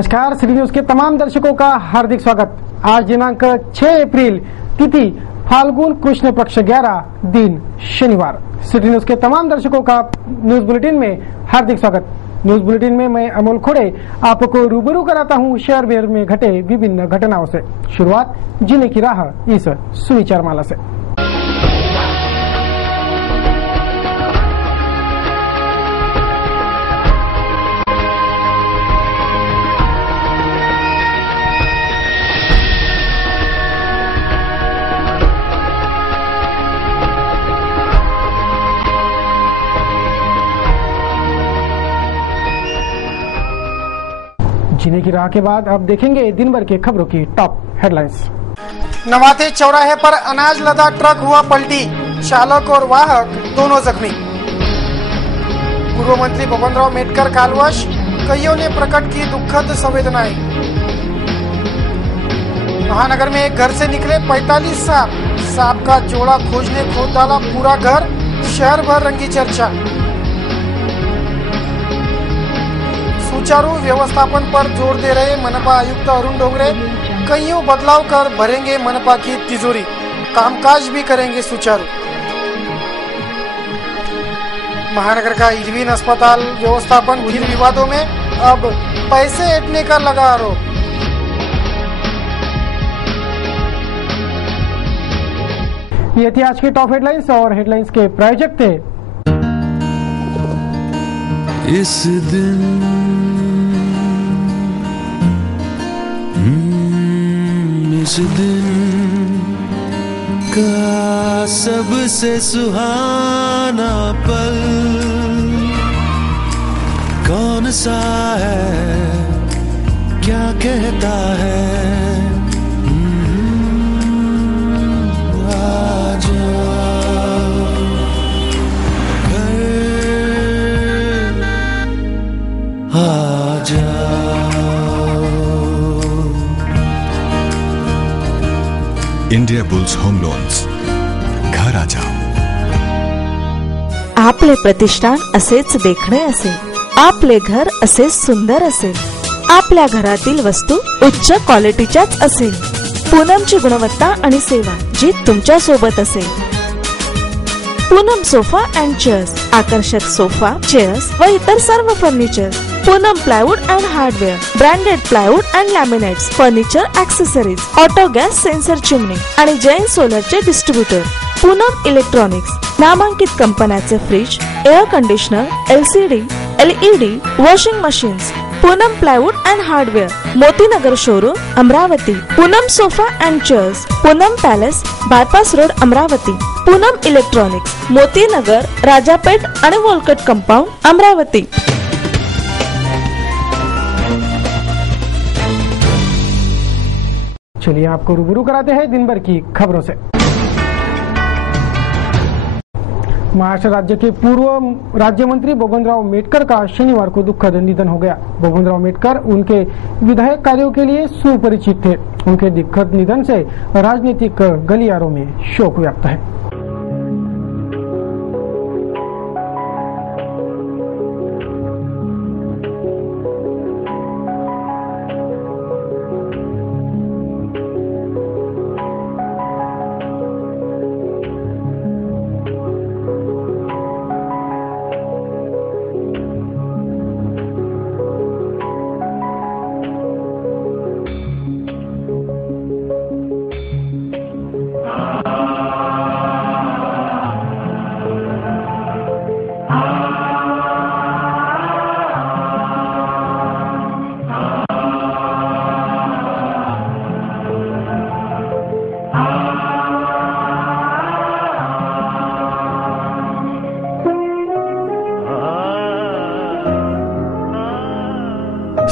नमस्कार, city news के तमाम दर्शकों का हार्दिक स्वागत। आज दिनांक 6 अप्रैल, तिथि फाल्गुन कृष्ण पक्ष 11, दिन शनिवार। सिटी न्यूज के तमाम दर्शकों का न्यूज बुलेटिन में हार्दिक स्वागत। न्यूज बुलेटिन में मैं अमोल खोड़े आपको रूबरू कराता हूं शहर भर में घटे विभिन्न घटनाओं से। शुरुआत जीने की राह इस सुविचार माला से। जीने की राह के बाद अब देखेंगे दिन भर के खबरों की टॉप हेडलाइंस। नवाते चौराहे पर अनाज लदा ट्रक हुआ पलटी, चालक और वाहक दोनों जख्मी। पूर्व मंत्री बबनराव मेटकर कालवश, कईयों ने प्रकट की दुखद संवेदनाएं। महानगर में एक घर से निकले 45 सांप का जोड़ा खोजने खोद डाला पूरा घर, शहर भर रंगी चर्चा। सुचारू व्यवस्थापन पर जोर दे रहे मनपा आयुक्त अरुण डोंगरे, कईयों बदलाव कर भरेंगे मनपा की तिजोरी, कामकाज भी करेंगे सुचारू। महानगर का इरविन अस्पताल व्यवस्थापन फिर विवादों में, अब पैसे ऐंठने का लगा आरोप। ये थी आज की टॉप हेडलाइंस और हेडलाइंस के प्रायोजक थे इस दिन इस दिन का सबसे सुहाना पल कौन सा है, क्या कहता है, आजा आजा। इंडिया बुल्स होम लोन्स, घर आ जाओ। आपले प्रतिष्ठान असेच देखणे असेल, आपले घर असेच सुंदर असेल, आपल्या घरातील वस्तू उच्च क्वालिटीच्याच असेल, पूनमची गुणवत्ता आणि सेवा जी तुमच्या सोबत असेल। पूनम सोफा अँड चेअर्स, आकर्षक सोफा, चेअर्स व इतर सर्व furniture. Poonam plywood and hardware, branded plywood and laminates, furniture accessories, auto gas sensor chimney आणि जैन सोलरचे डिस्ट्रीब्युटर। पूनम इलेक्ट्रॉनिक्स, नामांकित कंपन्याचे fridge, air conditioner, LCD, LED, washing machines. Poonam plywood and hardware, Motinagar showroom, Amravati. Poonam sofa and chairs, Poonam palace, bypass road, Amravati. Poonam electronics, Motinagar, Rajapeth आणि Walcott compound, Amravati. चलिए आपको रूबरू कराते हैं दिन भर की खबरों से। महाराष्ट्र राज्य के पूर्व राज्य मंत्री बबनराव मेटकर का शनिवार को दुखद निधन हो गया। बबनराव मेटकर उनके विधायक कार्यों के लिए सुपरिचित थे। उनके दुखद निधन से राजनीतिक गलियारों में शोक व्याप्त है।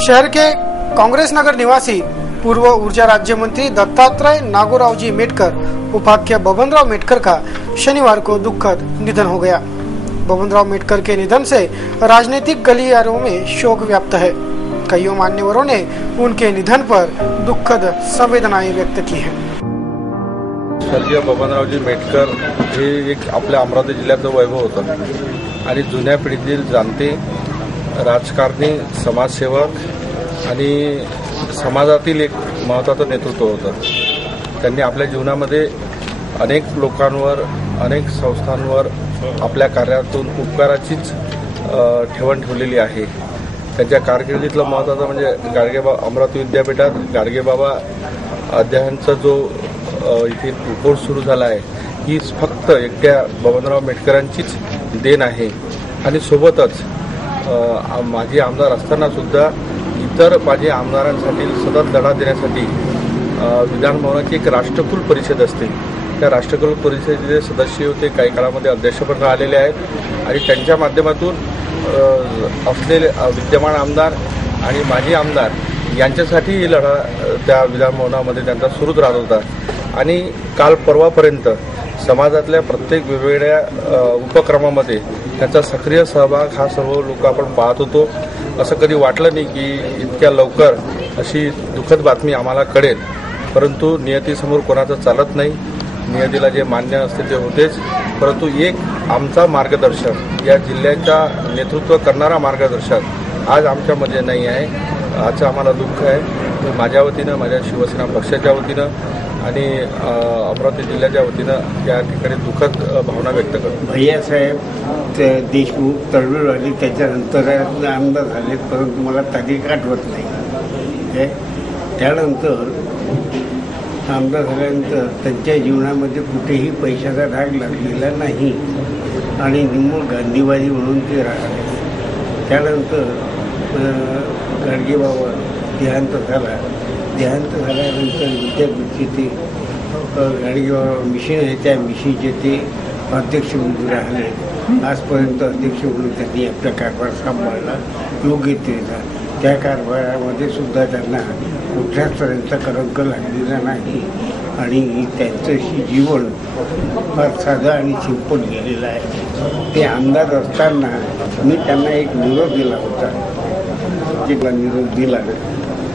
शहर के कांग्रेस नगर निवासी पूर्व ऊर्जा राज्य मंत्री दत्तात्रय नागोरावजी मेटकर उपाध्याय बबनराव मेटकर का शनिवार को दुखद निधन हो गया। बबनराव मेटकर के निधन से राजनीतिक गलियारों में शोक व्याप्त है। कईयों मान्यवरों ने उनके निधन पर दुखद संवेदनाएं व्यक्त की हैं। स्वर्गीय बबनरावजी मेटकर हे एक आपल्या अमरावती जिल्ह्याचं वैभव होतं आणि जुन्या पिढीतील जाणते राजकारणी, समाजसेवक आणि समाजातील एक महत्त्वाचं नेतृत्व होतं. त्यांनी आपल्या जीवनामध्ये अनेक लोकांवर, अनेक संस्थांवर आपल्या कार्यातून उपकाराचीच ठेवण ठेवलेली आहे. त्यांच्या कारकिर्दीतलं महत्त्वाचं म्हणजे गाडगेबाबा अमरावती विद्यापीठात गाडगेबाबा अध्ययनाचा जो इथे कोर्स सुरू झाला आहे ही फक्त एकट्या बबनराव मेटकरांचीच देण आहे. आणि सोबतच माजी आमदार असताना सुद्धा इतर माजी आमदारांसाठी सतत लढा देण्यासाठी विधानभवनाची एक राष्ट्रकुल परिषद असते. त्या राष्ट्रकुल परिषदेचे सदस्य होते, काही काळामध्ये अध्यक्ष पण राहिलेले आहेत आणि त्यांच्या माध्यमातून असलेले विद्यमान आमदार आणि माजी आमदार यांच्यासाठी लढा त्या विधानभवनामध्ये त्यांचा सुरूच राहत होता. आणि काल परवापर्यंत समाजातल्या प्रत्येक वेगवेगळ्या उपक्रमामध्ये त्यांचा सक्रिय सहभाग हा सर्व लोक आपण पाहत होतो. असं कधी वाटलं नाही की इतक्या लवकर अशी दुःखद बातमी आम्हाला कळेल, परंतु नियतीसमोर कोणाचं चालत नाही. नियतीला जे मान्य असते ते होतेच, परंतु एक आमचा मार्गदर्शक, या जिल्ह्याचा नेतृत्व करणारा मार्गदर्शक आज आमच्यामध्ये नाही आहे. आजचं आम्हाला दुःख आहे. माझ्या वतीनं, माझ्या शिवसेना पक्षाच्या वतीनं आणि अमरावती जिल्ह्याच्या वतीनं या ठिकाणी दुःखद भावना व्यक्त करतो. भैयासाहेब देशमुख तळवळवाडी त्याच्यानंतर आमदार झाले, परंतु मला तारीख आठवत नाही. त्यानंतर आमदार झाल्यानंतर त्यांच्या जीवनामध्ये कुठेही पैशाचा ढाग लागलेला नाही आणि निमूळ गांधीवादी म्हणून ते राहिले. त्यानंतर गाडगेबाबा देहांत झाला. देहांत झाल्यानंतर विद्यापीठचे ते गाडगेबाबा मिशन आहे, त्या मिशीचे ते अध्यक्ष म्हणून राहिले. आजपर्यंत अध्यक्ष म्हणून त्यांनी आपला कारभार सांभाळला योग्यतेचा. त्या कारभारामध्ये सुद्धा त्यांना कुठल्याच पर्यंत कलंक लागलेला नाही आणि त्यांचं जीवन फार साधं आणि सिंपल गेलेलं आहे. ते आमदार असताना मी त्यांना एक निरोप दिला होता. तिला निरोप दिला,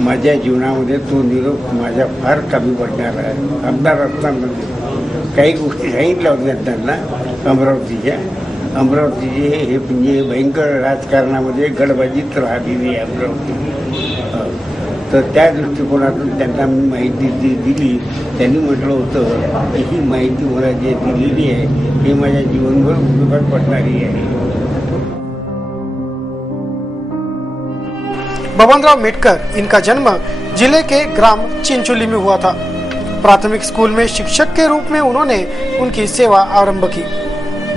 माझ्या जीवनामध्ये तो निरोप माझ्या फार कमी पडणार आहे. आमदार असताना काही गोष्टी सांगितल्या होत्या त्यांना अमरावतीचे हे म्हणजे भयंकर राजकारणामध्ये गडबाजीत राहिलेली आहे अमरावती. तर त्या दृष्टिकोनातून त्यांना मी माहिती दिली. त्यांनी म्हटलं होतं की ही माहिती मला जी दिलेली आहे ही माझ्या जीवनभर उपयोगात पडणारी आहे. बबनराव मेटकर, इनका जन्म जिले के ग्राम चिंचोली में हुआ था. प्राथमिक स्कूल में शिक्षक के रूप में उन्होंने उनकी सेवा आरंभ की.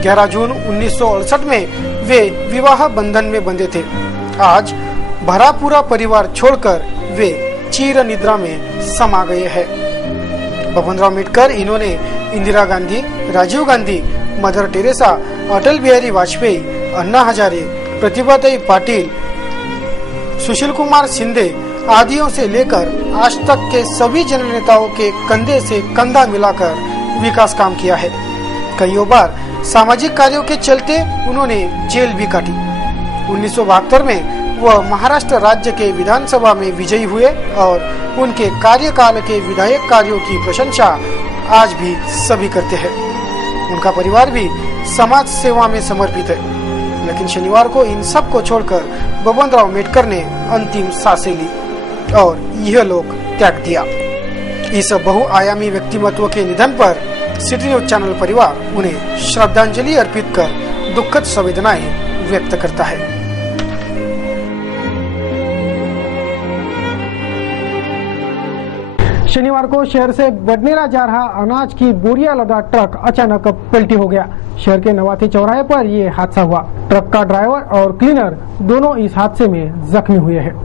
11 जून 1968 में वे विवाह बंधन में बंधे थे. आज भरा पूरा परिवार छोड़कर वे चीर निद्रा में समा गए हैं. बबनराव मेटकर इन्होंने इंदिरा गांधी, राजीव गांधी, मदर टेरेसा, अटल बिहारी वाजपेयी, अन्ना हजारे, प्रतिभाताई पाटिल, सुशील कुमार शिंदे आदियों से लेकर आज तक के सभी जननेताओं के कंधे से कंधा मिलाकर विकास काम किया है. कई बार सामाजिक कार्यों के चलते उन्होंने जेल भी काटी. 1972 में वह महाराष्ट्र राज्य के विधानसभा में विजयी हुए और उनके कार्यकाल के विधायक कार्यों की प्रशंसा आज भी सभी करते हैं. उनका परिवार भी समाज सेवा में समर्पित है. लेकिन शनिवार को इन सब को छोड़कर बबनराव मेटकर ने अंतिम सांसें ली और यह लोक त्याग दिया. इस बहुआयामी व्यक्तिमत्व के निधन पर सिटी न्यूज चैनल परिवार उन्हें श्रद्धांजलि अर्पित कर दुखद संवेदनाएं व्यक्त करता है. शनिवार को शहर से बडनेरा जा रहा अनाज की बोरियां लदा ट्रक अचानक पलटी हो गया. शहर के नवाथी चौराहे पर ये हादसा हुआ. ट्रक का ड्राइवर और क्लीनर दोनों इस हादसे में जख्मी हुए हैं.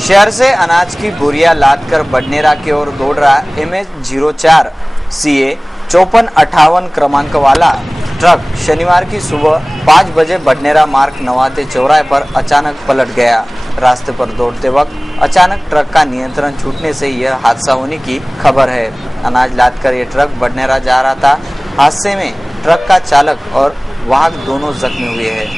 शहर से अनाज की बोरियां लादकर बडनेरा की ओर दौड़ रहा MH04 CA 5458 क्रमांक वाला ट्रक शनिवार की सुबह 5 बजे बडनेरा मार्ग नवाते चौराहे पर अचानक पलट गया. रास्ते पर दौड़ते वक्त अचानक ट्रक का नियंत्रण छूटने से यह हादसा होने की खबर है. अनाज लादकर ये ट्रक बडनेरा जा रहा था. हादसे में ट्रक का चालक और वाहक दोनों जख्मी हुए हैं.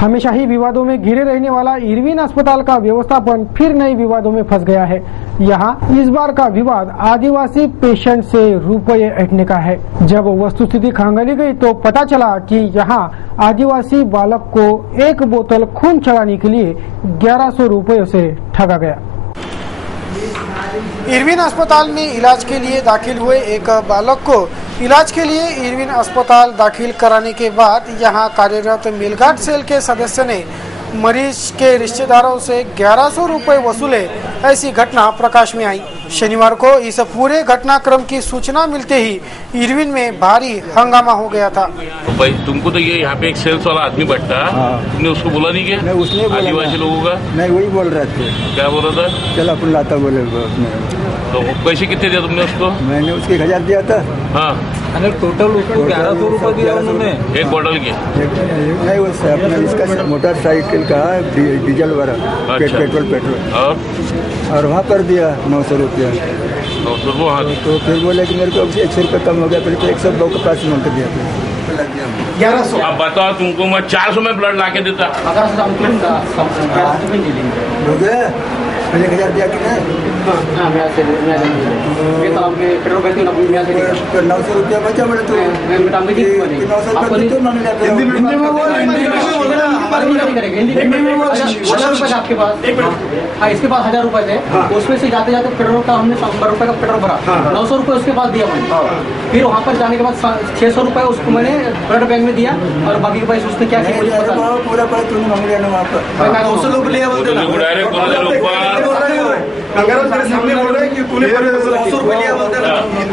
हमेशा ही विवादों में घिरे रहने वाला इरविन अस्पताल का व्यवस्थापन फिर नए विवादों में फंस गया है. यहाँ इस बार का विवाद आदिवासी पेशेंट से रुपये ऐंठने का है। जब वस्तुस्थिति खंगाली गई तो पता चला कि यहाँ आदिवासी बालक को एक बोतल खून चढ़ाने के लिए 1100 रुपये से ठगा गया। इरविन अस्पताल में इलाज के लिए दाखिल हुए एक बालक को इलाज के लिए इरविन अस्पताल दाखिल कराने के बाद यहां कार्यरत मेलघाट सेल के सदस्य ने मरीज के रिश्तेदारों से 1100 रुपए वसूले, ऐसी घटना प्रकाश में आई। शनिवार को इस पूरे घटनाक्रम की सूचना मिलते ही इरविन में भारी हंगामा हो गया था। तो भाई तुमको तो ये यहाँ पे एक सेल्स वाला आदमी बैठता है, तुमने उसको बोला नहीं क्या? नहीं, उसने बोला आदिवासी लोगों का नहीं, वही बोल रहे थे। क्या बोल रहा था? चल अपन लाता बोले तो पैसे कितने दिया तुमने उसको? मैंने उसके 1000 दिया था। हाँ, टोटल उसको 1100 रुपए दिया उन्होंने एक बोतल के। नहीं, वो अपना इसका मोटरसाइकिल का डीजल वाला पेट्रोल और वहाँ पर दिया 900 रुपया। 900 रुपये। हाँ, तो फिर बोले कि मेरे को 100 रुपये कम हो गया, फिर तो 100 के पास मंग दिया। 1100। अब बताओ तुमको मैं 400 में ब्लड ला के देता। हो गया 1000 दिया कि नहीं? 900 रुपया बचा बोले तो 900 आपके पास इसके पास 1000 रुपए थे, उसमें से जाते जाते पेट्रोल का हमने 100 रुपए का पेट्रोल भरा, 900 रुपए उसके पास दिया मैंने। फिर वहाँ पर जाने के बाद 600 रुपए उसको मैंने ब्लड बैंक में दिया और बाकी के पैसे उसने क्या किया मुझे पता नहीं। पूरा पैसा तुमने मांग लिया ना वहाँ पर। 900 लोग लिया बोलते ना, सामने बोल रहे की तूने 900 रुपये लिया बोलते ना,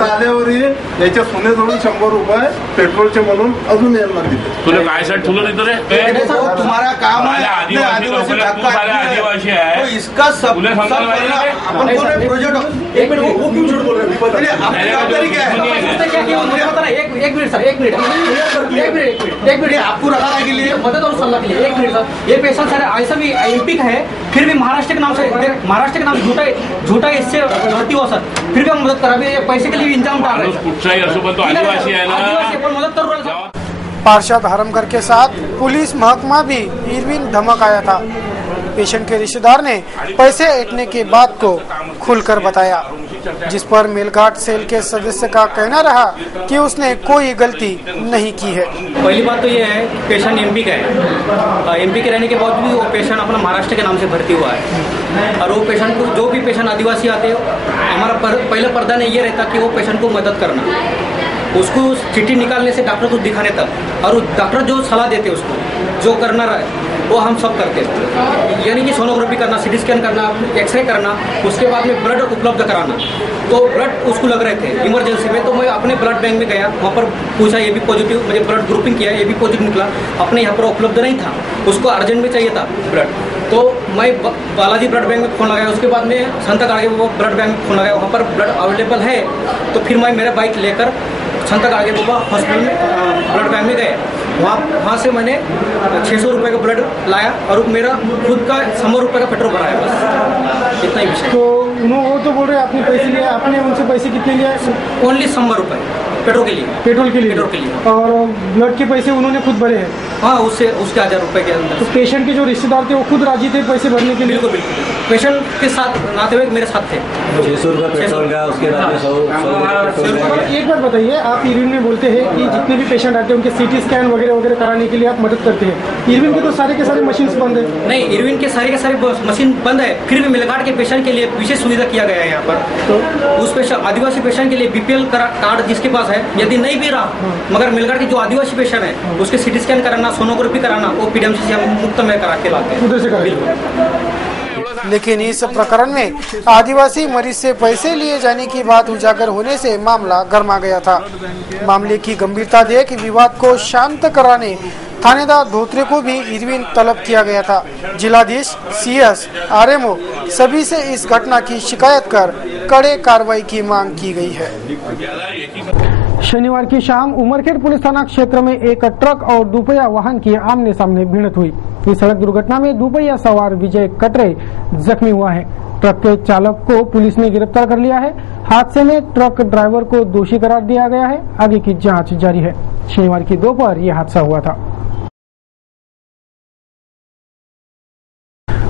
आल्यावर याच्या सोने जोडून 100 रुपये पेट्रोलचे म्हणून अजून यायला दिले। तुला काय साठी ठुलं नाही रे? तुम्हारा काम है आदिवासी आदिवासी है तो इसका सब अपन बोल रहे प्रोजेक्ट। एक मिनट, वो क्यों झूठ बोल रहे हैं? आपकी जवाबदारी क्या है? एक मिनट सर, एक मिनट आपको रखा है के लिए मदद और सलाह के लिए। एक मिनट सर, ये पेशेंट सर ऐसा भी एमपी का है, फिर भी महाराष्ट्र के नाम से झूठा इससे भर्ती हुआ सर, फिर भी हम मदद करा, भी पैसे के लिए इंतजाम कर रहे हैं। तो आदिवासी है ना, मदद कर रहे हैं। पार्षद हरमकर के साथ पुलिस महकमा भी इरविन धमक आया था। पेशेंट के रिश्तेदार ने पैसे ऐंठने के बात को खुलकर बताया, जिस पर मेलघाट सेल के सदस्य का कहना रहा कि उसने कोई गलती नहीं की है। पहली बात तो ये है कि पेशेंट एमपी का है, एमपी के रहने के बाद भी वो पेशेंट अपना महाराष्ट्र के नाम से भर्ती हुआ है और वो पेशेंट को जो भी पेशेंट आदिवासी आते हैं, हमारा पहला प्रावधान ये रहता कि वो पेशेंट को मदद करना, उसको चिट्ठी निकालने से डॉक्टर को दिखाने तक, और डॉक्टर जो सलाह देते उसको जो करना रहे वो हम सब करते हैं, यानी कि सोनोग्राफी करना, सीटी स्कैन करना, एक्सरे करना, उसके बाद में ब्लड उपलब्ध कराना। तो ब्लड उसको लग रहे थे इमरजेंसी में, तो मैं अपने ब्लड बैंक में गया, वहाँ पर पूछा ये भी पॉजिटिव, मुझे ब्लड ग्रुपिंग किया, ये भी पॉजिटिव निकला, अपने यहाँ पर उपलब्ध नहीं था, उसको अर्जेंट में चाहिए था ब्लड। तो मैं बालाजी ब्लड बैंक में फोन लगाया, उसके बाद में संता गाड़गे वो ब्लड बैंक में फोन लगाया, वहाँ पर ब्लड अवेलेबल है। तो फिर मैं मेरा बाइक लेकर संता गाड़गे बाबा हॉस्पिटल में ब्लड बैंक में गए, वहाँ से मैंने 600 रुपये का ब्लड लाया और मेरा खुद का 100 रुपये का पेट्रोल भराया, बस इतना ही विषय। तो वो तो बोल रहे आपने पैसे लिए, आपने उनसे पैसे कितने लिए? ओनली 100 रुपये पेट्रोल के लिए। पेट्रोल के लिए और ब्लड के पैसे उन्होंने खुद भरे हैं? हाँ, उसके 1000 रुपये के अंदर। तो पेशेंट के जो रिश्तेदार थे वो खुद राजी थे पैसे भरने के लिए? बिल्कुल, पेशेंट के साथ आते हुए मेरे साथ थे। 600 रुपये पेट्रोल का, उसके बाद 100 एक बात बताइए, आप इरविन में बोलते हैं कि जितने भी पेशेंट आते हैं उनके सीटी स्कैन वगैरह कराने के लिए आप मदद करते हैं, इरविन के तो सारे के सारे मशीन बंद है? नहीं, इरविन के सारे मशीन बंद है, फिर भी मेलघाट के पेशेंट के लिए विशेष सुविधा किया गया है यहाँ पर। तो उस पेशेंट आदिवासी पेशेंट के लिए बीपीएल कार्ड जिसके पास है, यदि नहीं भी रहा, मगर मेलघाट के जो आदिवासी पेशेंट है उसके सीटी स्कैन कराना, सोनोग्राफी कराना, वो पीडीएमसी से हम मुफ्त में करा के लाते हैं। लेकिन इस प्रकरण में आदिवासी मरीज से पैसे लिए जाने की बात उजागर होने से मामला गर्मा गया था। मामले की गंभीरता देख विवाद को शांत कराने थानेदार धोत्रे को भी इरविन तलब किया गया था। जिलाधीश, सीएस, आरएमओ सभी से इस घटना की शिकायत कर कड़े कार्रवाई की मांग की गई है। शनिवार की शाम उमरखेड़ पुलिस थाना क्षेत्र में एक ट्रक और दुपहिया वाहन की आमने सामने भिड़ंत हुई। इस सड़क दुर्घटना में दुपहिया सवार विजय कटरे जख्मी हुआ है। ट्रक के चालक को पुलिस ने गिरफ्तार कर लिया है। हादसे में ट्रक ड्राइवर को दोषी करार दिया गया है। आगे की जांच जारी है। शनिवार की दोपहर यह हादसा हुआ था।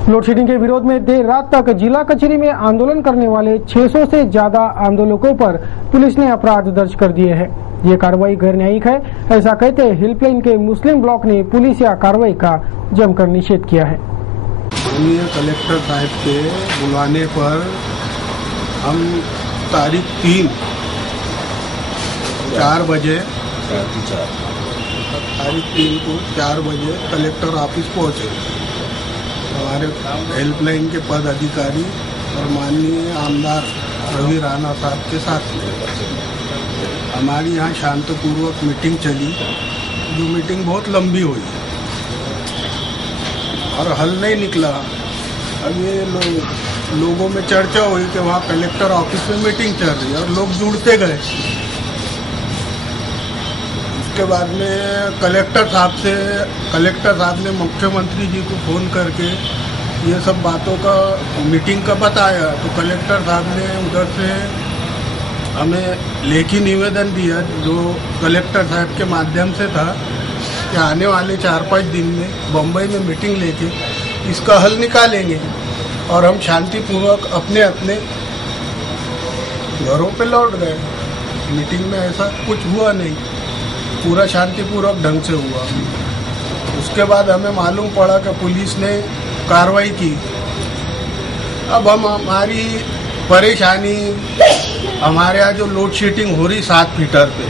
लोड शेडिंग के विरोध में देर रात तक जिला कचहरी में आंदोलन करने वाले 600 से ज्यादा आंदोलकों पर पुलिस ने अपराध दर्ज कर दिए हैं। ये कार्रवाई गैर न्यायिक है, ऐसा कहते हेल्पलाइन के मुस्लिम ब्लॉक ने पुलिस या कार्रवाई का जमकर निषेध किया है। माननीय कलेक्टर साहब के बुलाने पर हम तारीख 3 4 बजे तारीख 3 को 4 बजे कलेक्टर ऑफिस पहुंचे। हमारे हेल्पलाइन के पद अधिकारी और माननीय आमदार रवि राणा साहब के साथ हमारी यहाँ शांतिपूर्वक मीटिंग चली, जो मीटिंग बहुत लंबी हुई और हल नहीं निकला। अब ये लोगों में चर्चा हुई कि वहाँ कलेक्टर ऑफिस में मीटिंग चल रही है और लोग जुड़ते गए। उसके बाद में कलेक्टर साहब ने मुख्यमंत्री जी को फ़ोन करके ये सब बातों का मीटिंग का बताया, तो कलेक्टर साहब ने उधर से हमें लेखी निवेदन दिया, जो कलेक्टर साहब के माध्यम से था कि आने वाले 4-5 दिन में बम्बई में मीटिंग लेके इसका हल निकालेंगे और हम शांतिपूर्वक अपने अपने घरों पे लौट गए। मीटिंग में ऐसा कुछ हुआ नहीं, पूरा शांतिपूर्वक ढंग से हुआ। उसके बाद हमें मालूम पड़ा कि पुलिस ने कार्रवाई की। अब हम हमारी परेशानी, हमारे यहाँ जो लोड शेडिंग हो रही 7 फीटर पे,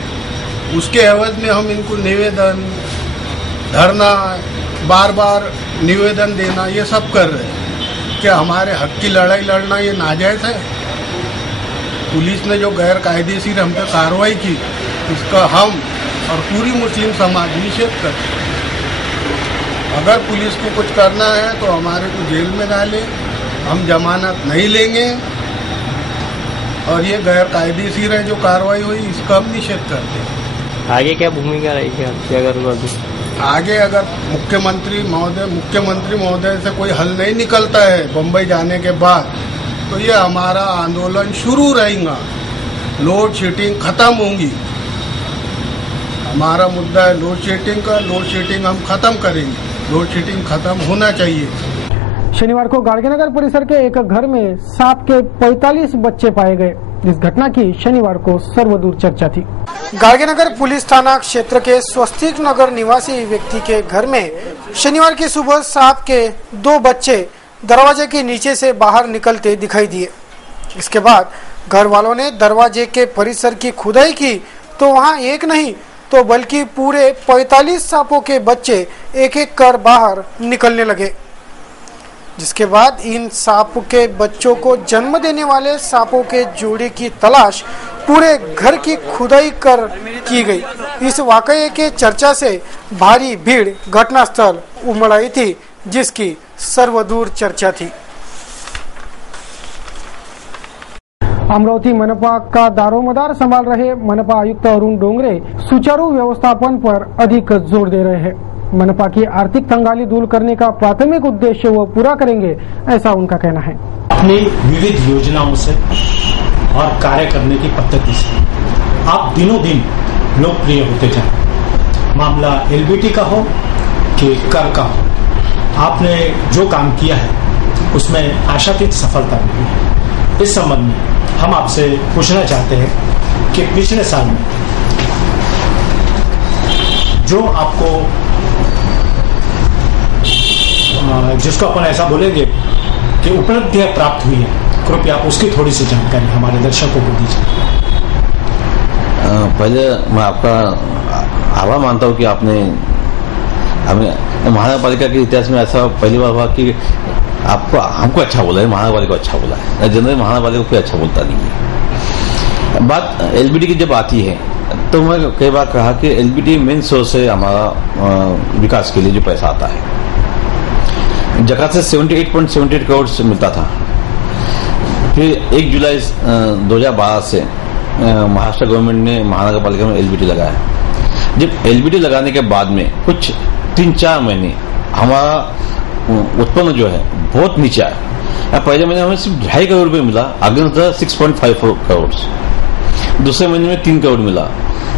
उसके एवज में हम इनको निवेदन, धरना, बार बार निवेदन देना, ये सब कर रहे हैं। क्या हमारे हक की लड़ाई लड़ना ये नाजायज़ है? पुलिस ने जो गैर कायदेशीर हम पे कार्रवाई की, इसका हम और पूरी मुस्लिम समाज निषेध करते हैं। अगर पुलिस को कुछ करना है तो हमारे को जेल में डालें, हम जमानत नहीं लेंगे और ये गैर कायदेशीर है जो कार्रवाई हुई, इसका हम निषेध करते हैं। आगे क्या भूमिका रहेगी आपकी अगर आगे अगर मुख्यमंत्री महोदय से कोई हल नहीं निकलता है बम्बई जाने के बाद, तो ये हमारा आंदोलन शुरू रहेगा, लोड शेडिंग खत्म होंगी। हमारा मुद्दा है लोड शेडिंग का, लोड शेडिंग हम खत्म करेंगे, लोड शेडिंग खत्म होना चाहिए। शनिवार को गाड़गेनगर परिसर के एक घर में सांप के 45 बच्चे पाए गए। इस घटना की शनिवार को सर्वदूर चर्चा थी। गाड़गेनगर पुलिस थाना क्षेत्र के स्वस्तिक नगर निवासी व्यक्ति के घर में शनिवार की सुबह सांप के 2 बच्चे दरवाजे के नीचे से बाहर निकलते दिखाई दिए। इसके बाद घर वालों ने दरवाजे के परिसर की खुदाई की तो वहां एक नहीं तो बल्कि पूरे 45 सांपों के बच्चे एक एक कर बाहर निकलने लगे, जिसके बाद इन सांप के बच्चों को जन्म देने वाले सांपों के जोड़े की तलाश पूरे घर की खुदाई कर की गई। इस वाकये के चर्चा से भारी भीड़ घटनास्थल उमड़ आई थी, जिसकी सर्वदूर चर्चा थी। अमरावती मनपा का दारोमदार संभाल रहे मनपा आयुक्त अरुण डोंगरे सुचारू व्यवस्थापन पर अधिक जोर दे रहे हैं। मनपा की आर्थिक तंगाली दूर करने का प्राथमिक उद्देश्य वो पूरा करेंगे, ऐसा उनका कहना है। अपनी विविध योजनाओं से और कार्य करने की पद्धति से आप दिनों दिन लोकप्रिय होते जाए। मामला एलबीटी का हो कि कर का हो, आपने जो काम किया है उसमें आशातीत सफलता मिली है। इस संबंध में हम आपसे पूछना चाहते हैं कि पिछले साल में जो आपको जिसको अपन ऐसा बोलेंगे कि उपलब्धियां प्राप्त हुई है, कृपया आप उसकी थोड़ी सी जानकारी हमारे दर्शकों को दीजिए। पहले मैं आपका आभार मानता हूँ कि आपने हमें महानगरपालिका के इतिहास में ऐसा पहली बार हुआ कि आपको हमको अच्छा बोला है, महानगरपालिका को अच्छा बोला है। जनरली महानगरपालिका को कोई अच्छा बोलता नहीं है। बात एलबीटी की जब आती है तो मैं कई बार कहा कि एलबीटी मेन सोर्स है हमारा विकास के लिए जो पैसा आता है। जगह से 78.78 करोड़ से मिलता था। फिर 1 जुलाई 2012 से महाराष्ट्र गवर्नमेंट ने महानगरपालिका में एलबीटी लगाया। जब एलबीटी लगाने के बाद में कुछ 3-4 महीने हमारा उत्पन्न जो है बहुत नीचे आया। पहले महीने हमें सिर्फ 2.5 करोड़ रुपये मिला, अगेंस्ट 6.54 करोड़। दूसरे महीने में 3 करोड़ मिला,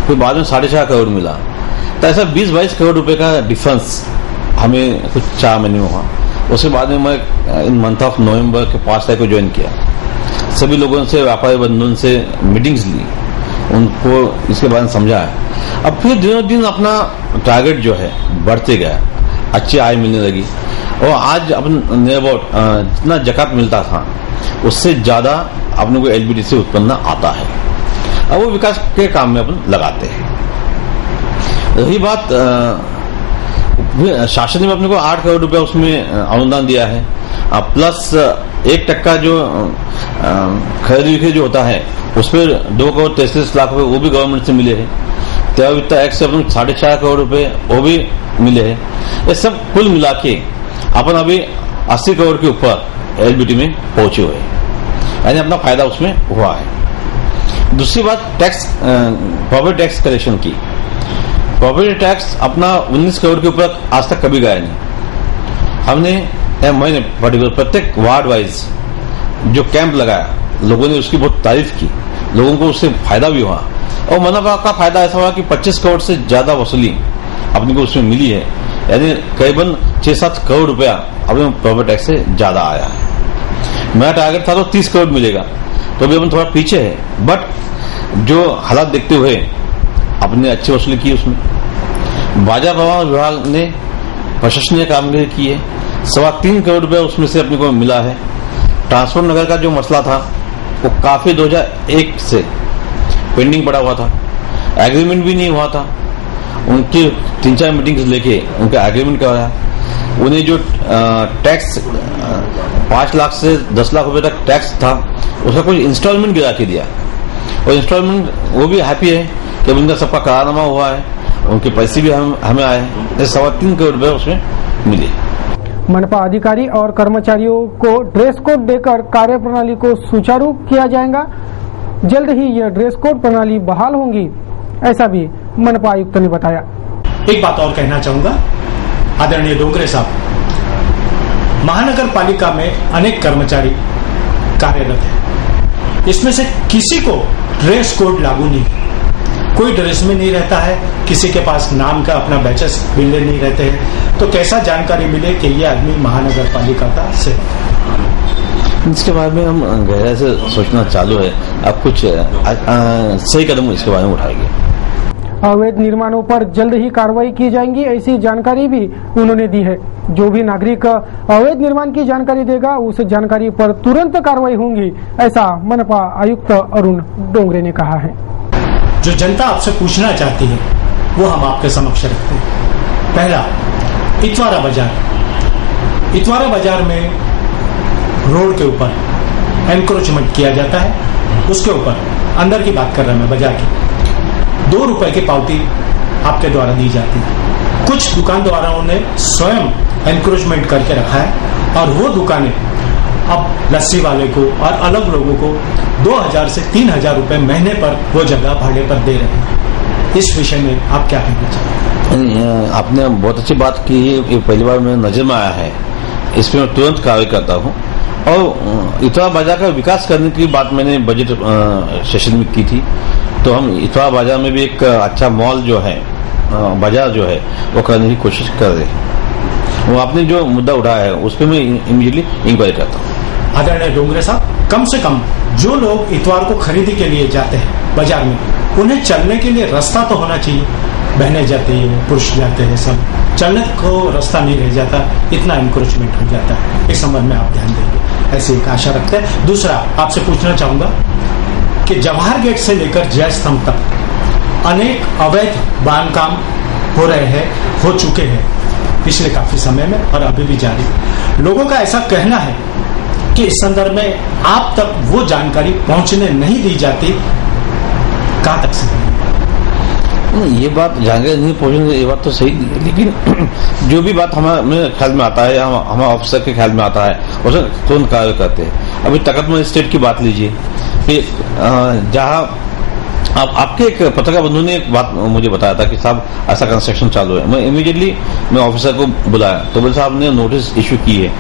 फिर बाद में 4.5 करोड़ मिला। तो ऐसा 20-22 करोड़ रुपए का डिफरेंस हमें कुछ 4 महीने में हुआ। उसके बाद में मैं इन मंथ ऑफ नवंबर के 5 तारीख को ज्वाइन किया। सभी लोगों से, व्यापारी बंधुओं से मीटिंग्स ली, उनको इसके बारे में समझाया। अब फिर दिनों दिन अपना टारगेट जो है बढ़ते गया, अच्छी आय मिलने लगी और आज अपन नियर अबाउट जितना जकात मिलता था उससे ज्यादा अपने को एलबीटी से उत्पन्न आता है। अब वो विकास के काम में अपन लगाते हैं। रही बात शासन ने अपने को 8 करोड़ रुपया उसमें अनुदान दिया है, प्लस 1% जो खरीद बिक्री जो होता है उस पर 2 करोड़ 33 लाख रुपए वो भी गवर्नमेंट से मिले हैं। तेरह वित्त एक्ट से अपन 4.5 करोड़ रुपए वो भी मिले हैं। ये सब कुल मिला के अपन अभी 80 करोड़ के ऊपर एलबीटी में पहुंचे हुए, यानी अपना फायदा उसमें हुआ है। दूसरी बात टैक्स, प्रॉपर्टी टैक्स कलेक्शन की। प्रॉपर्टी टैक्स अपना 19 करोड़ के ऊपर आज तक कभी गया नहीं। मैंने पर्टिकुलर प्रत्येक वार्ड वाइज जो कैंप लगाया, लोगों ने उसकी बहुत तारीफ की, लोगों को उससे फायदा भी हुआ और मुनाफा का फायदा ऐसा हुआ कि 25 करोड़ से ज्यादा वसूली अपने को उसमें मिली है, यानी करीबन 6-7 करोड़ रुपया अपने प्रॉपर्टी टैक्स से ज्यादा आया है। मेरा टारगेट था तो 30 करोड़ मिलेगा, तो अभी अपन थोड़ा पीछे है, बट जो हालात देखते हुए अपने अच्छी वसूली की उसमें। बाजार प्रबंधन विभाग ने प्रशासनिक कामगिरी की है, 3.25 करोड़ रुपया उसमें से अपने को मिला है। ट्रांसपोर्ट नगर का जो मसला था वो काफी 2001 से पेंडिंग पड़ा हुआ था, एग्रीमेंट भी नहीं हुआ था। उनकी 3-4 मीटिंग्स लेके उनका एग्रीमेंट कराया। उन्हें जो टैक्स 5 लाख से 10 लाख रुपए तक टैक्स था उसका कुछ इंस्टॉलमेंट गिरा के दिया, और इंस्टॉलमेंट वो भी हैप्पी है कि उनका सबका करारनामा हुआ है, उनके पैसे भी हमें आए। 3.25 करोड़ रुपए उसमें मिले। मनपा अधिकारी और कर्मचारियों को ड्रेस कोड देकर कार्य प्रणाली को सुचारू किया जाएगा। जल्द ही यह ड्रेस कोड प्रणाली बहाल होगी, ऐसा भी मनपा आयुक्त ने बताया। एक बात और कहना चाहूंगा, आदरणीय डोंगरे साहब, महानगर पालिका में अनेक कर्मचारी कार्यरत हैं। इसमें से किसी को ड्रेस कोड लागू नहीं, कोई ड्रेस में नहीं रहता है, किसी के पास नाम का अपना बैचेस बिल्ले नहीं रहते हैं, तो कैसा जानकारी मिले कि ये आदमी महानगर पालिका का सेवक। इसके बारे में हम गहराई से सोचना चालू है, अब कुछ सही कदम इसके बारे में उठाएंगे। अवैध निर्माणों पर जल्द ही कार्रवाई की जाएगी, ऐसी जानकारी भी उन्होंने दी है। जो भी नागरिक अवैध निर्माण की जानकारी देगा उस जानकारी पर तुरंत कार्रवाई होगी, ऐसा मनपा आयुक्त अरुण डोंगरे ने कहा है। जो जनता आपसे पूछना चाहती है वो हम आपके समक्ष रखते हैं। पहला, इतवारा बाजार। इतवारा बाजार में रोड के ऊपर एनक्रोचमेंट किया जाता है, उसके ऊपर अंदर की बात कर रहा मैं, बाजार की 2 रुपए की पावती आपके द्वारा दी जाती है। कुछ दुकानदारों ने स्वयं एनक्रोचमेंट करके रखा है और वो दुकानें अब लस्सी वाले को और अलग लोगों को 2000 से 3000 रुपए महीने पर वो जगह भाड़े पर दे रहे हैं। इस विषय में आप क्या कहना चाहते हैं? आपने बहुत अच्छी बात की, ये पहली बार मेरे नजर में आया है, इसमें मैं तुरंत कार्रवाई करता हूँ। और इतवारा बाजार का विकास करने की बात मैंने बजट सेशन में की थी, तो हम इतवारा बाजार में भी एक अच्छा मॉल जो है, बाजार जो है वो करने की कोशिश कर रहे हैं। वो आपने जो मुद्दा उठाया है उस पर मैं इमीडिएटली इंक्वायरी करता हूँ। आदरणीय डोंगरे साहब, कम से कम जो लोग इतवार को खरीदी के लिए जाते हैं बाजार में, उन्हें चलने के लिए रास्ता तो होना चाहिए। बहनें जाती है, पुरुष जाते हैं, सब चलने को रास्ता नहीं रह जाता, इतना इंक्रोचमेंट हो जाता है। इस संबंध में आप ध्यान देंगे, ऐसी एक आशा रखते हैं। दूसरा, आपसे पूछना चाहूंगा कि जवाहर गेट से लेकर जय स्तंभ तक अनेक अवैध बांधकाम हो रहे हैं, हो चुके हैं पिछले काफी समय में और अभी भी जारी। लोगों का ऐसा कहना है कि इस संदर्भ में आप तक वो जानकारी पहुंचने नहीं दी जाती, कहां तक सही? ये बात जानकारी नहीं पहुंचने, ये बात तो सही नहीं है, लेकिन जो भी बात हमारे ख्याल में आता है, हमारे ऑफिसर के ख्याल में आता है, उसे तुरंत कार्य करते हैं। अभी तखत मजिस्ट्रेट की बात लीजिए कि जहां आपके एक पत्रकार बंधु ने एक बात मुझे बताया था कि साहब ऐसा कंस्ट्रक्शन चालू है। मैं इमीडिएटली मैं ऑफिसर को बुलाया, तो बोले साहब ने नोटिस इशू की है,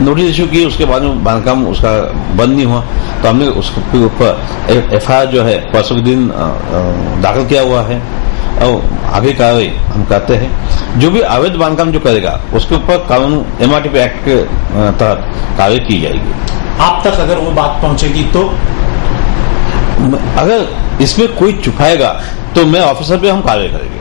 नोटिस इशू की, उसके बाद में बांधकाम उसका बंद नहीं हुआ, तो हमने उसके ऊपर FIR जो है परसों के दिन दाखिल किया हुआ है। और आगे कार्रवाई हम करते हैं। जो भी अवैध बांधकाम जो करेगा उसके ऊपर कानून MRTP एक्ट के तहत कार्रवाई की जाएगी। आप तक अगर वो बात पहुंचेगी तो अगर इसमें कोई छुपाएगा तो मैं ऑफिसर पे हम कार्रवाई करेंगे।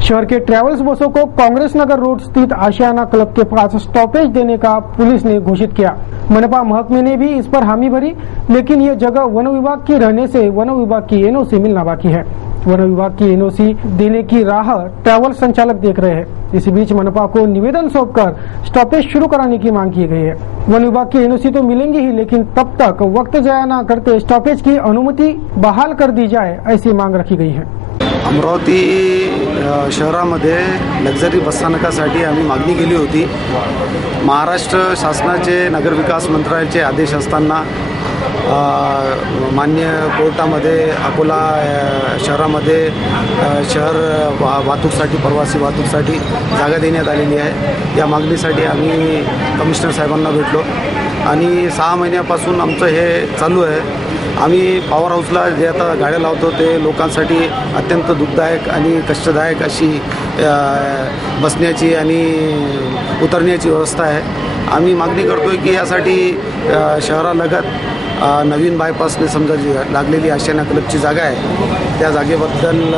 शहर के ट्रैवल्स बसों को कांग्रेस नगर रोड स्थित आशियाना क्लब के पास स्टॉपेज देने का पुलिस ने घोषित किया। मनपा महकमे ने भी इस पर हामी भरी, लेकिन ये जगह वन विभाग की रहने से वन विभाग की NOC मिलना बाकी है। वन विभाग की NOC देने की राह ट्रैवल संचालक देख रहे हैं। इसी बीच मनपा को निवेदन सौंपकर स्टॉपेज शुरू कराने की मांग की गई है। वन विभाग की NOC तो मिलेंगी ही, लेकिन तब तक वक्त जाया न करते स्टॉपेज की अनुमति बहाल कर दी जाए, ऐसी मांग रखी गई है। अमरावती शहरामध्ये लक्झरी बसस्थानकासाठी आम्ही मागणी केली होती। महाराष्ट्र शासनाचे नगरविकास मंत्रालयाचे आदेश असताना मान्य कोर्टामध्ये अकोला शहरामध्ये शहर वाहतूकसाठी प्रवासी वाहतूकसाठी जागा देण्यात आलेली आहे। या मागणीसाठी आम्ही कमिशनर साहेबांना भेटलो आणि 6 महिन्यापासून आमचं हे चालू आहे। आम्ही पॉवर हाऊसला जे आता गाड्या लावतो ते लोकांसाठी अत्यंत दुःखदायक आणि कष्टदायक अशी बसण्याची आणि उतरण्याची व्यवस्था आहे। आम्ही मागणी करतोय की यासाठी शहरालगत नवीन बायपासने समजा जी लागलेली आशियाना क्लबची जागा आहे त्या जागेबद्दल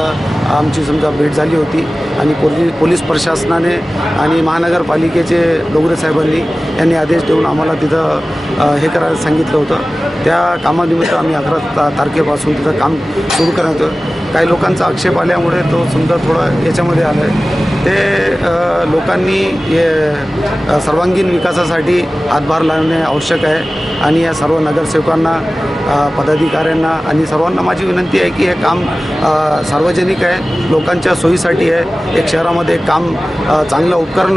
आमची समजा भेट झाली होती आणि पोलीस प्रशासनाने आणि महानगरपालिकेचे डोंगरे साहेबांनी यांनी आदेश देऊन आम्हाला तिथं हे करायला सांगितलं होतं। त्या कामानिमित्त आम्ही 11 तारखेपासून तिथं काम सुरू करत होतो। काही लोकांचा आक्षेप आल्यामुळे तो समजा थोडा याच्यामध्ये आला आहे। ते लोकांनी सर्वांगीण विकासासाठी हातभार लावणे आवश्यक आहे आणि या सर्व नगरसेवकांना पदाधिकाऱ्यांना आणि सर्वांना माझी विनंती आहे की हे काम सार्वजनिक आहे, लोकांच्या सोयीसाठी आहे। एक शहरामध्ये काम चांगलं उपकरण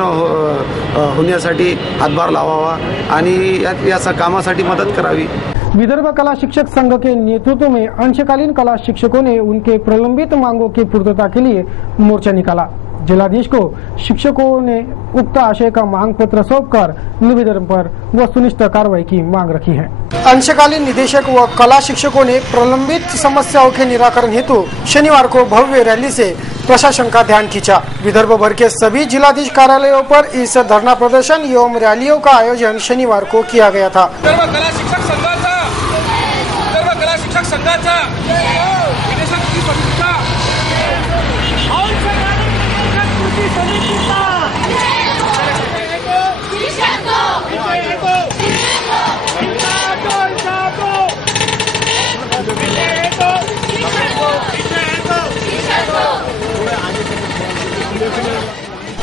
होण्यासाठी हातभार लावावा आणि या कामासाठी मदत करावी। विदर्भ कला शिक्षक संघ के नेतृत्व में अंशकालीन कला शिक्षकों ने उनके प्रलंबित मांगों की पूर्तता के लिए मोर्चा निकाला। जिलाधीश को शिक्षकों ने उक्त आशय का मांग पत्र सौंपकर निवेदन पर वस्तुनिष्ठ कार्रवाई की मांग रखी है। अंशकालीन निदेशक व कला शिक्षकों ने प्रलंबित समस्याओं के निराकरण हेतु शनिवार को भव्य रैली से प्रशासन का ध्यान खींचा। विदर्भ भर के सभी जिलाधीश कार्यालयों पर इस धरना प्रदर्शन एवं रैलियों का आयोजन शनिवार को किया गया था।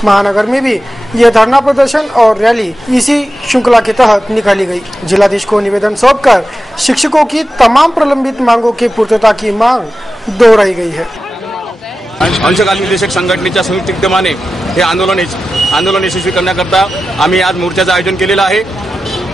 महानगर में भी ये धरना प्रदर्शन और रैली इसी श्रृंखला के तहत निकाली गई। जिलाधीश को निवेदन सौंपकर शिक्षकों की तमाम प्रलंबित मांगों की पूर्तता की मांग दोहराई गई है। अंशकालीन निदेशक संघटनेच्या संयुक्त विद्यमाने हे आंदोलन यशस्वी करण्याकरता आम्ही आज मोर्चाचं आयोजन केलेलं आहे।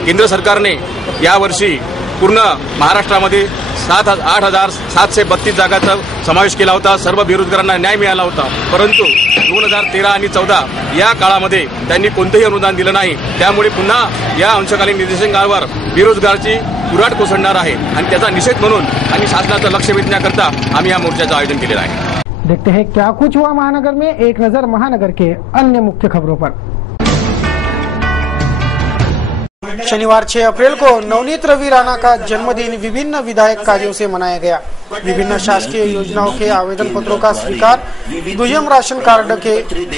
केंद्र सरकारने यावर्षी पूर्ण महाराष्ट्रामध्ये 8,732 जागांचा समावेश केला होता। सर्व बेरोजगारांना न्याय मिळाला होता, परंतु 2013 आणि 14 या काळामध्ये त्यांनी कोणतेही अनुदान दिलं नाही। त्यामुळे पुन्हा या अंशकालीन निदेशकांवर बेरोजगाराची कुऱ्हाड कोसळणार आहे आणि त्याचा निषेध म्हणून आणि शासनाचं लक्ष वेधण्याकरता आम्ही या मोर्चाचं आयोजन केलेलं आहे। देखते हैं क्या कुछ हुआ महानगर में। एक नजर महानगर के अन्य मुख्य खबरों पर। शनिवार 6 अप्रैल को नवनीत रवि राणा का जन्मदिन विभिन्न विधायक कार्यों से मनाया गया। विभिन्न शासकीय योजनाओं के आवेदन पत्रों का स्वीकार, दुय्यम राशन कार्ड के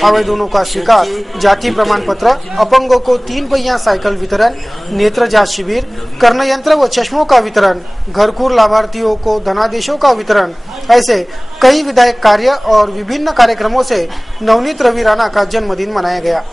आवेदनों का स्वीकार, जाति प्रमाण पत्र, अपंगों को 3 पहिया साइकिल वितरण, नेत्र जांच शिविर, कर्णयंत्र व चश्मों का वितरण, घरकुल लाभार्थियों को धनादेशों का वितरण, ऐसे कई विधायक कार्य और विभिन्न कार्यक्रमों से नवनीत रवि राणा का जन्मदिन मनाया गया।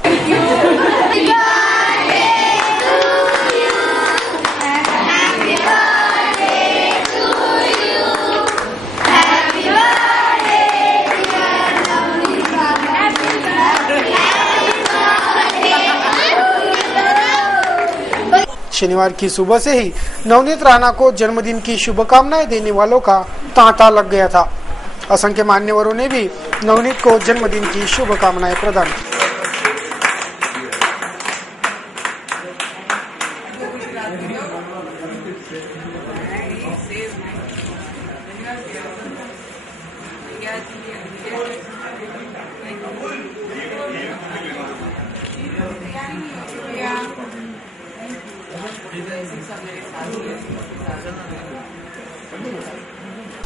शनिवार की सुबह से ही नवनीत राणा को जन्मदिन की शुभकामनाएं देने वालों का तांता लग गया था। असंख्य मान्यवरों ने भी नवनीत को जन्मदिन की शुभकामनाएं प्रदान की। Yeah.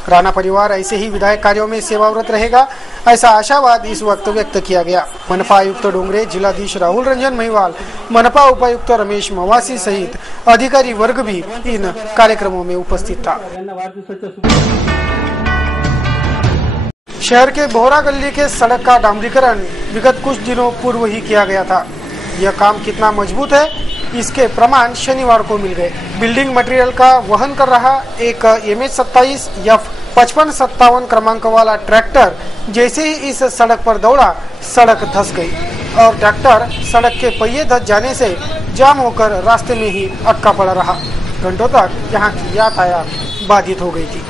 राणा परिवार ऐसे ही विधायक कार्यों में सेवाव्रत रहेगा, ऐसा आशावाद इस वक्त व्यक्त किया गया। मनपा आयुक्त डोंगरे, जिलाधीश राहुल रंजन महिवाल, मनपा उपायुक्त रमेश मवासी सहित अधिकारी वर्ग भी इन कार्यक्रमों में उपस्थित था। शहर के बोहरा गली के सड़क का डामरीकरण विगत कुछ दिनों पूर्व ही किया गया था। यह काम कितना मजबूत है, इसके प्रमाण शनिवार को मिल गए। बिल्डिंग मटेरियल का वहन कर रहा एक MH27 F5557 क्रमांक वाला ट्रैक्टर जैसे ही इस सड़क पर दौड़ा, सड़क धंस गई और ट्रैक्टर सड़क के पहिए धंस जाने से जाम होकर रास्ते में ही अटका पड़ा रहा। घंटों तक यहाँ की यातायात बाधित हो गई थी।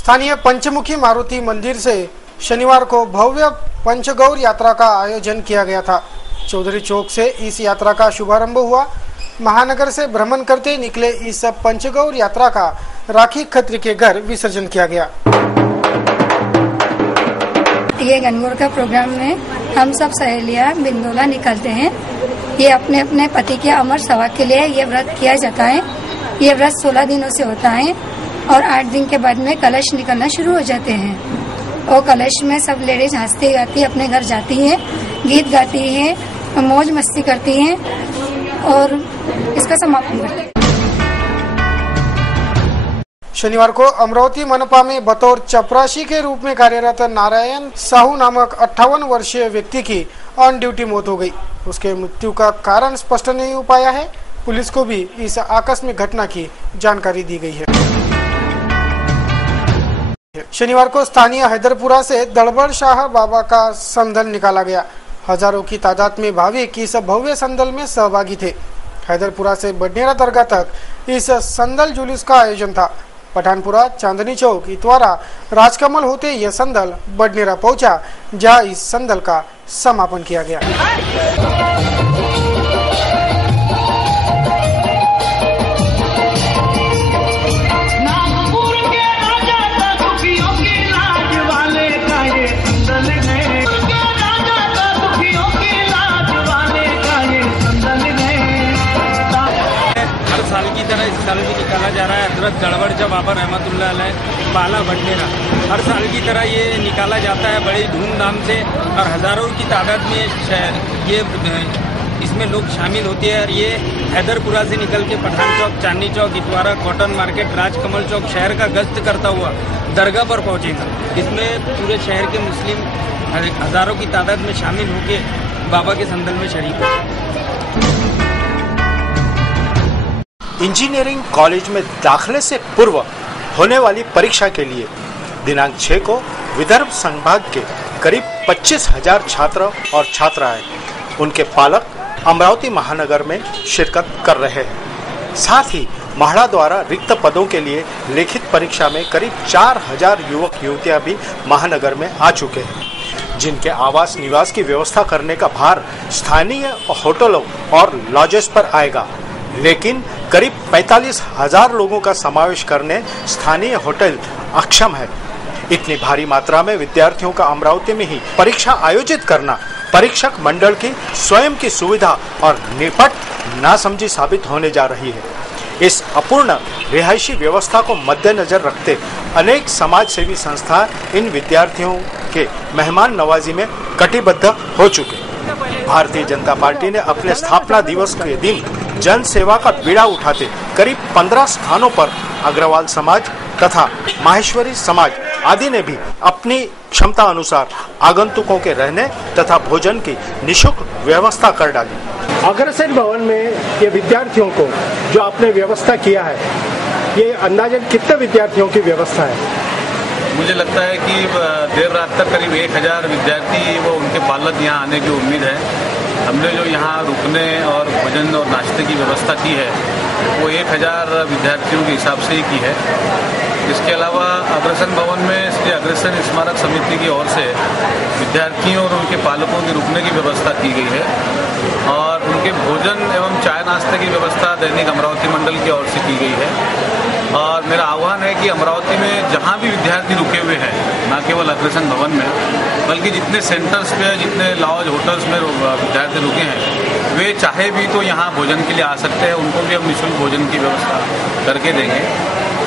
स्थानीय पंचमुखी मारुति मंदिर से शनिवार को भव्य पंचगौर यात्रा का आयोजन किया गया था। चौधरी चौक से इस यात्रा का शुभारंभ हुआ। महानगर से भ्रमण करते निकले इस पंचगौर यात्रा का राखी खत्री के घर विसर्जन किया गया। ये गणगौर का प्रोग्राम में हम सब सहेलियां बिंदोला निकलते हैं। ये अपने अपने पति के अमर सेवा के लिए ये व्रत किया जाता है। ये व्रत 16 दिनों से होता है और 8 दिन के बाद में कलश निकलना शुरू हो जाते हैं। और कलश में सब लेडीज हंसती गाती अपने घर जाती हैं, गीत गाती हैं, मौज मस्ती करती हैं और इसका समापन करती हैं। शनिवार को अमरावती मनपा में बतौर चपरासी के रूप में कार्यरत नारायण साहू नामक 58 वर्षीय व्यक्ति की ऑन ड्यूटी मौत हो गई। उसके मृत्यु का कारण स्पष्ट नहीं हो पाया है। पुलिस को भी इस आकस्मिक घटना की जानकारी दी गई है। शनिवार को स्थानीय हैदरपुरा से दड़बड़ शाह बाबा का संदल निकाला गया। हजारों की तादाद में भाविक इस भव्य संदल में सहभागी थे। हैदरपुरा से बडनेरा दरगाह तक इस संदल जुलूस का आयोजन था। पठानपुरा, चांदनी चौक, इतवारा, राजकमल होते यह संदल बडनेरा पहुंचा, जहां इस संदल का समापन किया गया। साल की तरह इस साल भी निकाला जा रहा है। हजरत दड़बड़ बाबा रहमतुल्लाह अलैह पाला बडनेरा हर साल की तरह ये निकाला जाता है बड़ी धूमधाम से और हजारों की तादाद में ये इसमें लोग शामिल होते हैं। ये हैदरपुरा से निकल के पठान चौक, चांदनी चौक, इतवारा, कॉटन मार्केट, राजकमल चौक शहर का गश्त करता हुआ दरगाह पर पहुंचेगा। इसमें पूरे शहर के मुस्लिम हजारों की तादाद में शामिल होके बाबा के संदल में शरीक होते। इंजीनियरिंग कॉलेज में दाखिले से पूर्व होने वाली परीक्षा के लिए दिनांक 6 को विदर्भ संभाग के करीब 25,000 छात्र और छात्राएं, उनके पालक अमरावती महानगर में शिरकत कर रहे हैं। साथ ही माहड़ा द्वारा रिक्त पदों के लिए लिखित परीक्षा में करीब 4,000 युवक युवतियां भी महानगर में आ चुके हैं, जिनके आवास निवास की व्यवस्था करने का भार स्थानीय होटलों और लॉजेस पर आएगा। लेकिन करीब 45,000 लोगों का समावेश करने स्थानीय होटल अक्षम है। इतनी भारी मात्रा में विद्यार्थियों का अमरावती में ही परीक्षा आयोजित करना परीक्षक मंडल की स्वयं की सुविधा और निपट नासमझी साबित होने जा रही है। इस अपूर्ण रिहायशी व्यवस्था को मद्देनजर रखते अनेक समाज सेवी संस्था इन विद्यार्थियों के मेहमान नवाजी में कटिबद्ध हो चुके। भारतीय जनता पार्टी ने अपने स्थापना दिवस के दिन जन सेवा का बीड़ा उठाते करीब 15 स्थानों पर अग्रवाल समाज तथा माहेश्वरी समाज आदि ने भी अपनी क्षमता अनुसार आगंतुकों के रहने तथा भोजन की निःशुल्क व्यवस्था कर डाली। अग्रसेन भवन में ये विद्यार्थियों को जो आपने व्यवस्था किया है, ये अंदाजन कितने विद्यार्थियों की व्यवस्था है? मुझे लगता है कि देर रात तक करीब 1,000 विद्यार्थी वो उनके पालक यहाँ आने की उम्मीद है। हमने जो यहाँ रुकने और भोजन और नाश्ते की व्यवस्था की है वो 1,000 विद्यार्थियों के हिसाब से ही की है। इसके अलावा अग्रसेन भवन में श्री अग्रसेन स्मारक समिति की ओर से विद्यार्थियों और उनके पालकों के रुकने की व्यवस्था की गई है और उनके भोजन एवं चाय नाश्ते की व्यवस्था दैनिक अमरावती मंडल की ओर से की गई है। और मेरा आह्वान है कि अमरावती में जहाँ भी विद्यार्थी रुके हुए हैं, न केवल अग्रसेन भवन में, बल्कि जितने सेंटर्स पे, जितने लॉज होटल्स में विद्यार्थी रुके हैं, वे चाहे भी तो यहाँ भोजन के लिए आ सकते हैं। उनको भी हम निःशुल्क भोजन की व्यवस्था करके देंगे।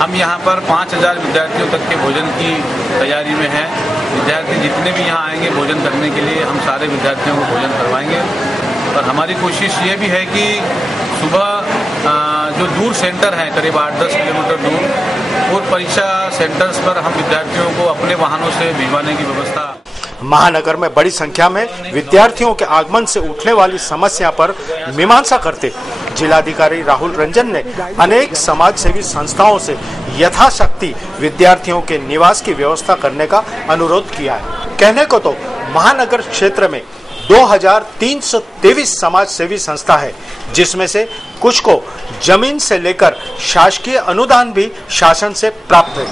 हम यहाँ पर 5000 विद्यार्थियों तक के भोजन की तैयारी में हैं। विद्यार्थी जितने भी यहाँ आएंगे भोजन करने के लिए, हम सारे विद्यार्थियों को भोजन करवाएंगे। और हमारी कोशिश ये भी है कि सुबह जो दूर सेंटर हैं, करीब 8-10 किलोमीटर दूर, वो परीक्षा सेंटर्स पर हम विद्यार्थियों को अपने वाहनों से भिजवाने की व्यवस्था। महानगर में बड़ी संख्या में विद्यार्थियों के आगमन से उठने वाली समस्या पर मीमांसा करते जिलाधिकारी राहुल रंजन ने अनेक समाज सेवी संस्थाओं से यथाशक्ति विद्यार्थियों के निवास की व्यवस्था करने का अनुरोध किया है। कहने को तो महानगर क्षेत्र में 2323 समाज सेवी संस्था है, जिसमें से कुछ को जमीन से लेकर शासकीय अनुदान भी शासन से प्राप्त है।